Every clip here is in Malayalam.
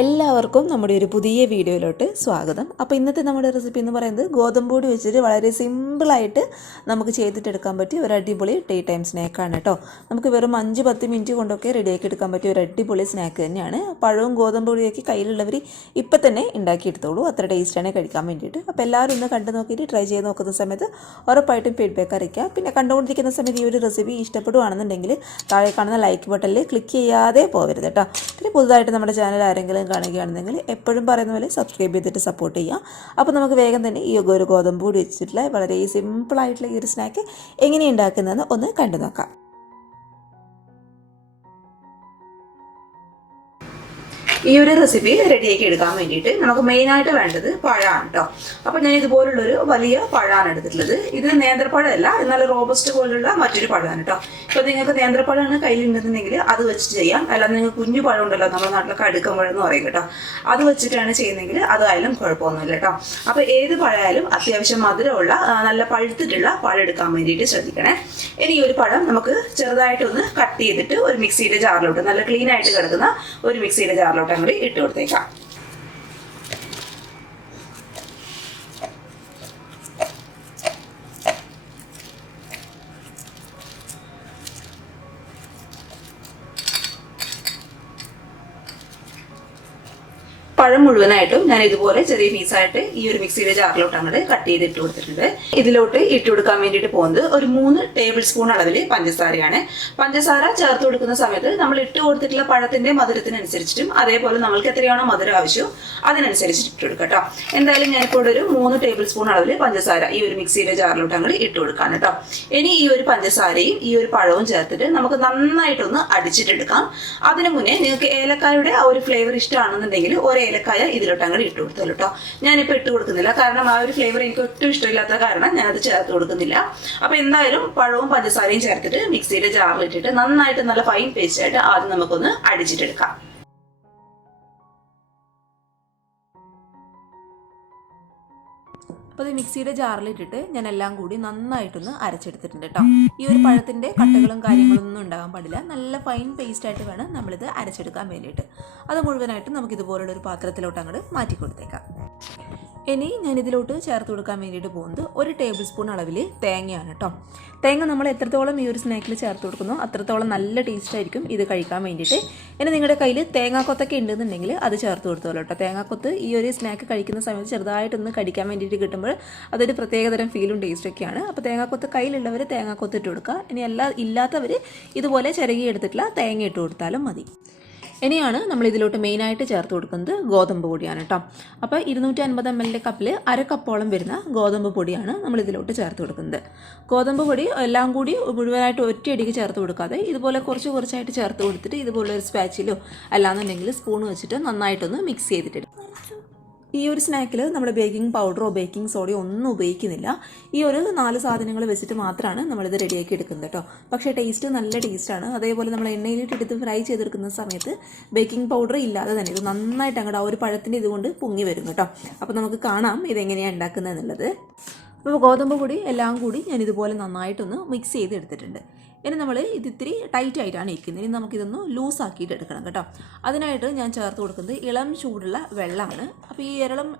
എല്ലാവർക്കും നമ്മുടെ ഒരു പുതിയ വീഡിയോയിലോട്ട് സ്വാഗതം. അപ്പോൾ ഇന്നത്തെ നമ്മുടെ റെസിപ്പി എന്ന് പറയുന്നത് ഗോതമ്പ് പൊടി വെച്ചിട്ട് വളരെ സിമ്പിളായിട്ട് നമുക്ക് ചെയ്തിട്ടെടുക്കാൻ പറ്റിയ ഒരു അടിപൊളി ടീ ടൈം സ്നാക്കാണ് കേട്ടോ. നമുക്ക് വെറും 5-10 മിനിറ്റ് കൊണ്ടൊക്കെ റെഡിയാക്കി എടുക്കാൻ പറ്റിയ ഒരു അടിപൊളി സ്നാക്ക് തന്നെയാണ്. പഴവും ഗോതമ്പ് പൊടിയൊക്കെ കയ്യിലുള്ളവർ ഇപ്പം തന്നെ ഉണ്ടാക്കിയെടുത്തോളൂ, അത്ര ടേസ്റ്റാണ് കഴിക്കാൻ വേണ്ടിയിട്ട്. അപ്പോൾ എല്ലാവരും ഒന്ന് കണ്ടു നോക്കിയിട്ട് ട്രൈ ചെയ്ത് നോക്കുന്ന സമയത്ത് ഉറപ്പായിട്ടും ഫീഡ്ബാക്ക് അറിയിക്കുക. പിന്നെ കണ്ടുകൊണ്ടിരിക്കുന്ന സമയത്ത് ഈ ഒരു റെസിപ്പി ഇഷ്ടപ്പെടുകയാണെന്നുണ്ടെങ്കിൽ താഴെ കാണുന്ന ലൈക്ക് ബട്ടണിൽ ക്ലിക്ക് ചെയ്യാതെ പോകരുത് കേട്ടോ. പിന്നെ പുതുതായിട്ട് നമ്മുടെ ചാനൽ ആരെങ്കിലും കാണുകയാണെന്നെങ്കിൽ എപ്പോഴും പറയുന്ന പോലെ സബ്സ്ക്രൈബ് ചെയ്തിട്ട് സപ്പോർട്ട് ചെയ്യുക. അപ്പോൾ നമുക്ക് വേഗം തന്നെ ഈ ഒരു ഗോതമ്പ് പൊടി വെച്ചിട്ടുള്ള വളരെ സിമ്പിളായിട്ടുള്ള ഈ ഒരു സ്നാക്ക് എങ്ങനെ ഉണ്ടാക്കുന്നതെന്ന് ഒന്ന് കണ്ടു നോക്കാം. ഈ ഒരു റെസിപ്പി റെഡിയാക്കി എടുക്കാൻ വേണ്ടിയിട്ട് നമുക്ക് മെയിനായിട്ട് വേണ്ടത് പഴമാണ് കേട്ടോ. അപ്പോൾ ഞാൻ ഇതുപോലുള്ളൊരു വലിയ പഴമാണ് എടുത്തിട്ടുള്ളത്. ഇത് നേന്ത്രപ്പഴമല്ല, എന്നാൽ റോബസ്റ്റ് പോലുള്ള മറ്റൊരു പഴമാണ് കേട്ടോ. ഇപ്പോൾ നിങ്ങൾക്ക് നേന്ത്രപ്പഴമാണ് കയ്യിലുണ്ടെന്നുണ്ടെങ്കിൽ അത് വെച്ച് ചെയ്യാം. അല്ലാതെ നിങ്ങൾക്ക് കുഞ്ഞു പഴം ഉണ്ടല്ലോ, നമ്മുടെ നാട്ടിലൊക്കെ അടുക്കം പഴം എന്ന് പറയും കേട്ടോ, അത് വെച്ചിട്ടാണ് ചെയ്യുന്നതെങ്കിൽ അതായാലും കുഴപ്പമൊന്നുമില്ല കേട്ടോ. അപ്പോൾ ഏത് പഴമായാലും അത്യാവശ്യം മധുരമുള്ള നല്ല പഴുത്തിട്ടുള്ള പഴം എടുക്കാൻ വേണ്ടിയിട്ട് ശ്രദ്ധിക്കണേ. ഇനി ഈ ഒരു പഴം നമുക്ക് ചെറുതായിട്ടൊന്ന് കട്ട് ചെയ്തിട്ട് ഒരു മിക്സിയുടെ ജാറിലോട്ട്, നല്ല ക്ലീൻ ആയിട്ട് കിടക്കുന്ന ഒരു മിക്സിയുടെ ജാറിലോട്ട് കൂടി ഇട്ട് കൊടുത്തേക്കാം. പഴം മുഴുവനായിട്ടും ഞാൻ ഇതുപോലെ ചെറിയ പീസായിട്ട് ഈ ഒരു മിക്സിയുടെ ജാറിലോട്ട് അങ്ങോട്ട് കട്ട് ചെയ്ത് ഇട്ട് കൊടുത്തിട്ടുണ്ട്. ഇതിലോട്ട് ഇട്ട് കൊടുക്കാൻ വേണ്ടിയിട്ട് പോകുന്നത് ഒരു 3 ടേബിൾ സ്പൂൺ അളവിൽ പഞ്ചസാരയാണ്. പഞ്ചസാര ചേർത്ത് കൊടുക്കുന്ന സമയത്ത് നമ്മൾ ഇട്ട് കൊടുത്തിട്ടുള്ള പഴത്തിന്റെ മധുരത്തിനനുസരിച്ചിട്ടും അതേപോലെ നമ്മൾക്ക് എത്രയാണോ മധുരം ആവശ്യം അതിനനുസരിച്ചിട്ട് ഇട്ട് കൊടുക്കാം കേട്ടോ. എന്തായാലും ഞാനിപ്പോൾ ഒരു 3 ടേബിൾ സ്പൂൺ അളവിൽ പഞ്ചസാര ഈ ഒരു മിക്സിയുടെ ജാറിലോട്ട് അങ്ങോട്ട് ഇട്ട് കൊടുക്കാം കേട്ടോ. ഇനി ഈ ഒരു പഞ്ചസാരയും ഈ ഒരു പഴവും ചേർത്തിട്ട് നമുക്ക് നന്നായിട്ടൊന്ന് അടിച്ചിട്ടെടുക്കാം. അതിനു മുന്നേ നിങ്ങൾക്ക് ഏലക്കായുടെ ആ ഒരു ഫ്ലേവർ ഇഷ്ടമാണെന്നുണ്ടെങ്കിൽ ഏലക്കായ ഇതിലോട്ട് അങ്ങോട്ട് ഇട്ട് കൊടുത്തോളൂ കേട്ടോ. ഞാനിപ്പോൾ ഇട്ട് കൊടുക്കുന്നില്ല, കാരണം ആ ഒരു ഫ്ലേവർ എനിക്ക് ഒട്ടും ഇഷ്ടമില്ലാത്ത കാരണം ഞാനത് ചേർത്ത് കൊടുക്കുന്നില്ല. അപ്പോൾ എന്തായാലും പഴവും പഞ്ചസാരയും ചേർത്തിട്ട് മിക്സിയുടെ ജാറിലിട്ടിട്ട് നന്നായിട്ട് നല്ല ഫൈൻ പേസ്റ്റ് ആയിട്ട് ആദ്യം നമുക്കൊന്ന് അടിച്ചിട്ടെടുക്കാം. അപ്പോൾ ഇത് മിക്സിയുടെ ജാറിലിട്ടിട്ട് ഞാൻ എല്ലാം കൂടി നന്നായിട്ടൊന്ന് അരച്ചെടുത്തിട്ടുണ്ട് കേട്ടോ. ഈ ഒരു പഴത്തിൻ്റെ കട്ടകളും കാര്യങ്ങളൊന്നും ഉണ്ടാകാൻ പാടില്ല. നല്ല ഫൈൻ പേസ്റ്റ് ആയിട്ട് വേണം നമ്മളിത് അരച്ചെടുക്കാൻ വേണ്ടിയിട്ട്. അത് മുഴുവനായിട്ട് നമുക്ക് ഇതുപോലുള്ള ഒരു പാത്രത്തിലോട്ട് അങ്ങോട്ട് മാറ്റി കൊടുത്തേക്കാം. ഇനി ഞാൻ ഇതിലോട്ട് ചേർത്ത് കൊടുക്കാൻ വേണ്ടിയിട്ട് പോകുന്നത് 1 ടേബിൾ സ്പൂൺ അളവിൽ തേങ്ങയാണ് കേട്ടോ. തേങ്ങ നമ്മൾ എത്രത്തോളം ഈ ഒരു സ്നാക്കിൽ ചേർത്ത് കൊടുക്കുന്നോ അത്രത്തോളം നല്ല ടേസ്റ്റ് ആയിരിക്കും ഇത് കഴിക്കാൻ വേണ്ടിയിട്ട്. ഇനി നിങ്ങളുടെ കയ്യിൽ തേങ്ങാക്കൊത്തൊക്കെ ഉണ്ടെന്നുണ്ടെങ്കിൽ അത് ചേർത്ത് കൊടുത്തോളൂ കേട്ടോ. തേങ്ങാക്കൊത്ത് ഈ ഒരു സ്നാക്ക് കഴിക്കുന്ന സമയത്ത് ചെറുതായിട്ടൊന്ന് കടിക്കാൻ വേണ്ടിയിട്ട് കിട്ടുമ്പോൾ അതൊരു പ്രത്യേകതരം ഫീലും ടേസ്റ്റൊക്കെയാണ്. അപ്പോൾ തേങ്ങാക്കൊത്ത് കയ്യിലുള്ളവർ തേങ്ങാക്കൊത്ത് ഇട്ട് കൊടുക്കുക. ഇനി ഇല്ലാത്തവർ ഇതുപോലെ ചിരകി എടുത്തിട്ടുള്ള തേങ്ങ ഇട്ട് കൊടുത്താലും മതി. ഇനിയാണ് നമ്മൾ ഇതിലോട്ട് മെയിനായിട്ട് ചേർത്ത് കൊടുക്കുന്നത് ഗോതമ്പ് പൊടിയാണ് കേട്ടോ. അപ്പോൾ 250 ml കപ്പിൽ 1/2 കപ്പോളം വരുന്ന ഗോതമ്പ് പൊടിയാണ് നമ്മൾ ഇതിലോട്ട് ചേർത്ത് കൊടുക്കുന്നത്. ഗോതമ്പ് പൊടി എല്ലാം കൂടി മുഴുവനായിട്ട് ഒറ്റയടിക്ക് ചേർത്ത് കൊടുക്കാതെ ഇതുപോലെ കുറച്ച് കുറച്ചായിട്ട് ചേർത്ത് കൊടുത്തിട്ട് ഇതുപോലെ ഒരു സ്പാച്ചിലോ അല്ലാന്നുണ്ടെങ്കിൽ സ്പൂൺ വെച്ചിട്ട് നന്നായിട്ടൊന്ന് മിക്സ് ചെയ്തിട്ട് ഈ ഒരു സ്നാക്കിൽ നമ്മൾ ബേക്കിംഗ് പൗഡറോ ബേക്കിംഗ് സോഡയോ ഒന്നും ഉപയോഗിക്കുന്നില്ല. ഈ ഒരു 4 സാധനങ്ങൾ വെച്ചിട്ട് മാത്രമാണ് നമ്മളിത് റെഡിയാക്കി എടുക്കുന്നത് കേട്ടോ. പക്ഷേ ടേസ്റ്റ് നല്ല ടേസ്റ്റാണ്. അതേപോലെ നമ്മൾ എണ്ണയിലിട്ടെടുത്ത് ഫ്രൈ ചെയ്തെടുക്കുന്ന സമയത്ത് ബേക്കിംഗ് പൗഡർ ഇല്ലാതെ തന്നെ ഇത് നന്നായിട്ട് അങ്ങോട്ട് ആ ഒരു പഴത്തിൻ്റെ ഇതുകൊണ്ട് പൊങ്ങി വരും കേട്ടോ. അപ്പോൾ നമുക്ക് കാണാം ഇതെങ്ങനെയാണ് ഉണ്ടാക്കുന്നത് എന്നുള്ളത്. അപ്പോൾ ഗോതമ്പ് പൊടി എല്ലാം കൂടി ഞാൻ ഇതുപോലെ നന്നായിട്ടൊന്ന് മിക്സ് ചെയ്ത് എടുത്തിട്ടുണ്ട്. ഇനി നമ്മൾ ഇത് ഇത്തിരി ടൈറ്റ് ആയിട്ടാണ് ഇരിക്കുന്നത്. ഇനി നമുക്കിതൊന്ന് ലൂസാക്കിയിട്ട് എടുക്കണം കേട്ടോ. അതിനായിട്ട് ഞാൻ ചേർത്ത് കൊടുക്കുന്നത് ഇളം ചൂടുള്ള വെള്ളമാണ്. അപ്പോൾ ഈ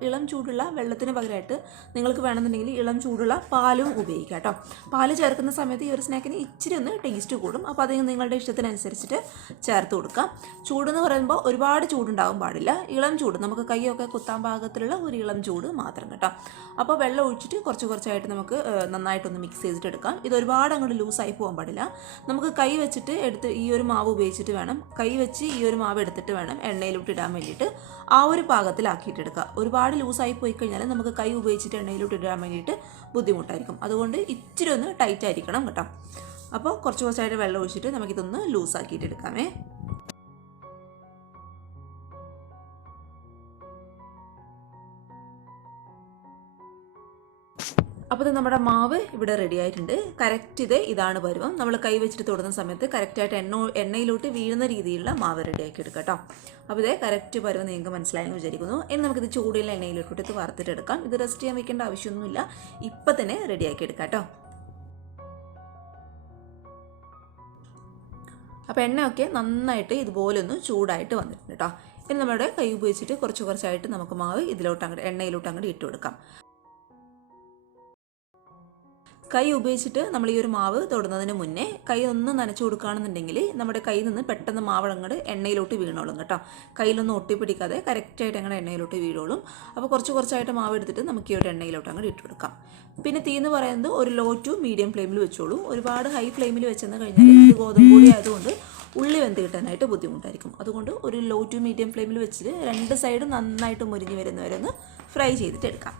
ഇളം ചൂടുള്ള വെള്ളത്തിന് പകരമായിട്ട് നിങ്ങൾക്ക് വേണമെന്നുണ്ടെങ്കിൽ ഇളം ചൂടുള്ള പാലും ഉപയോഗിക്കാം കേട്ടോ. പാല് ചേർക്കുന്ന സമയത്ത് ഈ ഒരു സ്നാക്കിന് ഇച്ചിരി ഒന്ന് ടേസ്റ്റ് കൂടും. അപ്പോൾ അത് നിങ്ങളുടെ ഇഷ്ടത്തിനനുസരിച്ചിട്ട് ചേർത്ത് കൊടുക്കാം. ചൂടെന്ന് പറയുമ്പോൾ ഒരുപാട് ചൂടുണ്ടാകാൻ പാടില്ല. ഇളം ചൂട്, നമുക്ക് കൈയൊക്കെ കുത്താൻ പാകത്തിലുള്ള ഒരു ഇളം ചൂട് മാത്രം കേട്ടോ. അപ്പോൾ വെള്ളം ഒഴിച്ചിട്ട് കുറച്ചായിട്ട് നമുക്ക് നന്നായിട്ടൊന്ന് മിക്സ് ചെയ്തിട്ട് എടുക്കാം. ഇത് ഒരുപാട് അങ്ങോട്ട് ലൂസായി പോകാൻ പാടില്ല. നമുക്ക് കൈ വെച്ചിട്ട് എടുത്ത് ഈ ഒരു മാവ് ഉപയോഗിച്ചിട്ട് വേണം, കൈ വെച്ച് ഈ ഒരു മാവ് എടുത്തിട്ട് വേണം എണ്ണയിലോട്ട് ഇടാൻ വേണ്ടിയിട്ട് ആ ഒരു പാകത്തിലാക്കിയിട്ട് എടുക്കുക. ഒരുപാട് ലൂസായി പോയി കഴിഞ്ഞാൽ നമുക്ക് കൈ ഉപയോഗിച്ചിട്ട് എണ്ണയിലോട്ട് ഇടാൻ വേണ്ടിയിട്ട് ബുദ്ധിമുട്ടായിരിക്കും. അതുകൊണ്ട് ഇച്ചിരി ഒന്ന് ടൈറ്റ് ആയിരിക്കണം കേട്ടോ. അപ്പോൾ കുറച്ചായിട്ട് വെള്ളം ഒഴിച്ചിട്ട് നമുക്കിതൊന്ന് ലൂസാക്കിയിട്ട് എടുക്കാമേ. അപ്പോൾ ഇത് നമ്മുടെ മാവ് ഇവിടെ റെഡി ആയിട്ടുണ്ട്. കറക്റ്റ് ഇതാണ് പരുവം. നമ്മൾ കൈ വെച്ചിട്ട് തൊടുന്ന സമയത്ത് കറക്റ്റായിട്ട് എണ്ണയിലോട്ട് വീഴുന്ന രീതിയിലുള്ള മാവ് റെഡിയാക്കി എടുക്കാം കേട്ടോ. അപ്പോൾ ഇതേ കറക്റ്റ് പരുവം നിങ്ങൾക്ക് മനസ്സിലായെന്ന് വിചാരിക്കുന്നു. ഇനി നമുക്കിത് ചൂടുള്ള എണ്ണയിലോട്ട് വറുത്തിട്ടെടുക്കാം. ഇത് റെസ്റ്റ് ചെയ്യാൻ വെക്കേണ്ട ആവശ്യമൊന്നുമില്ല, ഇപ്പം തന്നെ റെഡിയാക്കി എടുക്കാം കേട്ടോ. അപ്പോൾ എണ്ണയൊക്കെ നന്നായിട്ട് ഇതുപോലെ ഒന്ന് ചൂടായിട്ട് വന്നിട്ടുണ്ട് കേട്ടോ. ഇനി നമ്മുടെ കൈ ഉപയോഗിച്ചിട്ട് കുറച്ചായിട്ട് നമുക്ക് മാവ് എണ്ണയിലോട്ട് അങ്ങോട്ട് ഇട്ട് കൊടുക്കാം. കൈ ഉപയോഗിച്ചിട്ട് നമ്മൾ ഈ ഒരു മാവ് തൊടുന്നതിന് മുന്നേ കൈ ഒന്ന് നനച്ചു കൊടുക്കുകയാണെന്നുണ്ടെങ്കിൽ നമ്മുടെ കയ്യിൽ നിന്ന് പെട്ടെന്ന് മാവ് അങ്ങോട്ട് എണ്ണയിലോട്ട് വീണോളും കേട്ടോ. കയ്യിലൊന്നും ഒട്ടിപ്പിടിക്കാതെ കറക്റ്റായിട്ട് അങ്ങനെ എണ്ണയിലോട്ട് വീഴോളും. അപ്പോൾ കുറച്ചായിട്ട് മാവ് എടുത്തിട്ട് നമുക്ക് ഈ ഒരു എണ്ണയിലോട്ട് അങ്ങോട്ട് ഇട്ട് കൊടുക്കാം. പിന്നെ തീ എന്ന് പറയുന്നത് ഒരു ലോ ടു മീഡിയം ഫ്ലെയിമിൽ വെച്ചോളൂ. ഒരുപാട് ഹൈ ഫ്ലെയിമിൽ വെച്ചെന്ന് കഴിഞ്ഞാൽ ഇത് ഗോതമ്പ് പൊടി ആയതുകൊണ്ട് ഉള്ളി വെന്ത് കിട്ടാനായിട്ട് ബുദ്ധിമുട്ടായിരിക്കും. അതുകൊണ്ട് ഒരു ലോ ടു മീഡിയം ഫ്ലെയിമിൽ വെച്ചിട്ട് രണ്ട് സൈഡും നന്നായിട്ട് മുരിഞ്ഞ് വരുന്നവരെ ഒന്ന് ഫ്രൈ ചെയ്തിട്ട് എടുക്കാം.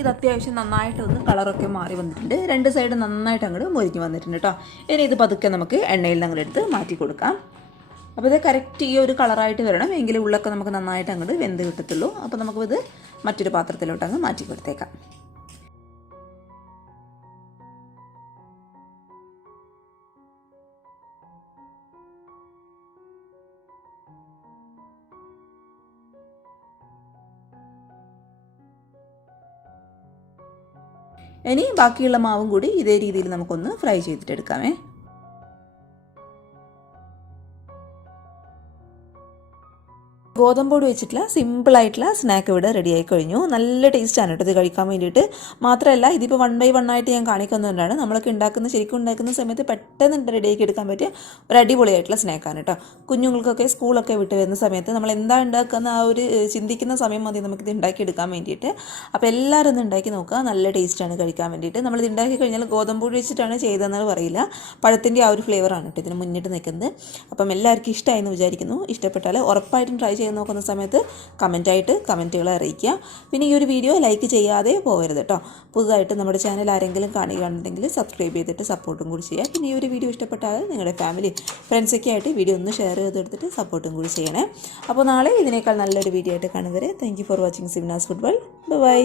ഇത് അത്യാവശ്യം നന്നായിട്ടൊന്ന് കളറൊക്കെ മാറി വന്നിട്ടുണ്ട്. രണ്ട് സൈഡ് നന്നായിട്ട് അങ്ങോട്ട് മുരിഞ്ഞ് വന്നിട്ടുണ്ട് കേട്ടോ. ഇനി ഇത് പതുക്കെ നമുക്ക് എണ്ണയിൽ നിന്ന് അങ്ങോട്ട് എടുത്ത് മാറ്റി കൊടുക്കാം. അപ്പോൾ ഇത് കറക്റ്റ് ഈ ഒരു കളറായിട്ട് വരണം, എങ്കിലും ഉള്ളൊക്കെ നമുക്ക് നന്നായിട്ട് അങ്ങോട്ട് വെന്ത് കിട്ടത്തുള്ളൂ. അപ്പോൾ നമുക്കിത് മറ്റൊരു പാത്രത്തിലോട്ട് അങ്ങ് മാറ്റി കൊടുത്തേക്കാം. ഇനി ബാക്കിയുള്ള മാവും കൂടി ഇതേ രീതിയിൽ നമുക്കൊന്ന് ഫ്രൈ ചെയ്തിട്ടെടുക്കാമേ. ഗോതമ്പ് പൊടി വെച്ചിട്ടുള്ള സിമ്പിളായിട്ടുള്ള സ്നാക്ക് ഇവിടെ റെഡി ആയി കഴിഞ്ഞു. നല്ല ടേസ്റ്റാണ് കേട്ടോ ഇത് കഴിക്കാൻ വേണ്ടിയിട്ട്. മാത്രമല്ല ഇതിപ്പോൾ 1 by 1 ആയിട്ട് ഞാൻ കാണിക്കുന്നതുകൊണ്ടാണ് നമ്മളൊക്കെ ശരിക്കും ഉണ്ടാക്കുന്ന സമയത്ത് പെട്ടെന്ന് റെഡിയാക്കി എടുക്കാൻ പറ്റിയ ഒരു അടിപൊളിയായിട്ടുള്ള സ്നാക്കാണ് കേട്ടോ. കുഞ്ഞുങ്ങൾക്കൊക്കെ സ്കൂളൊക്കെ വിട്ട് വരുന്ന സമയത്ത് നമ്മൾ എന്താ ഉണ്ടാക്കുന്ന ആ ഒരു ചിന്തിക്കുന്ന സമയം മതി നമുക്കിത് ഉണ്ടാക്കിയെടുക്കാൻ വേണ്ടിയിട്ട്. അപ്പോൾ എല്ലാവരും ഒന്ന് ഉണ്ടാക്കി നോക്കുക, നല്ല ടേസ്റ്റാണ് കഴിക്കാൻ വേണ്ടിയിട്ട്. നമ്മളിത് ഉണ്ടാക്കി കഴിഞ്ഞാൽ ഗോതമ്പ് പൊടി വെച്ചിട്ടാണ് ചെയ്തതെന്ന് പറയില്ല, പഴത്തിൻ്റെ ആ ഒരു ഫ്ലേവറാണ് കേട്ടോ ഇതിന് മുന്നിട്ട് നിൽക്കുന്നത്. അപ്പം എല്ലാവർക്കും ഇഷ്ടമായെന്ന് വിചാരിക്കുന്നു. ഇഷ്ടപ്പെട്ടാൽ ഉറപ്പായിട്ടും ട്രൈ ചെയ്ത് നോക്കുന്ന സമയത്ത് കമൻറ്റുകളെ അറിയിക്കുക. പിന്നെ ഈ ഒരു വീഡിയോ ലൈക്ക് ചെയ്യാതെ പോകരുത് കേട്ടോ. പുതുതായിട്ട് നമ്മുടെ ചാനൽ ആരെങ്കിലും കാണുകയാണെന്നുണ്ടെങ്കിൽ സബ്സ്ക്രൈബ് ചെയ്തിട്ട് സപ്പോർട്ടും കൂടി ചെയ്യുക. പിന്നെ ഈ ഒരു വീഡിയോ ഇഷ്ടപ്പെട്ടാൽ നിങ്ങളുടെ ഫാമിലി ഫ്രണ്ട്സൊക്കെ ആയിട്ട് വീഡിയോ ഒന്ന് ഷെയർ ചെയ്തെടുത്തിട്ട് സപ്പോർട്ടും കൂടി ചെയ്യണേ. അപ്പോൾ നാളെ ഇതിനേക്കാൾ നല്ലൊരു വീഡിയോ ആയിട്ട് കാണുവരെ thank you for watching Simnas food world. By.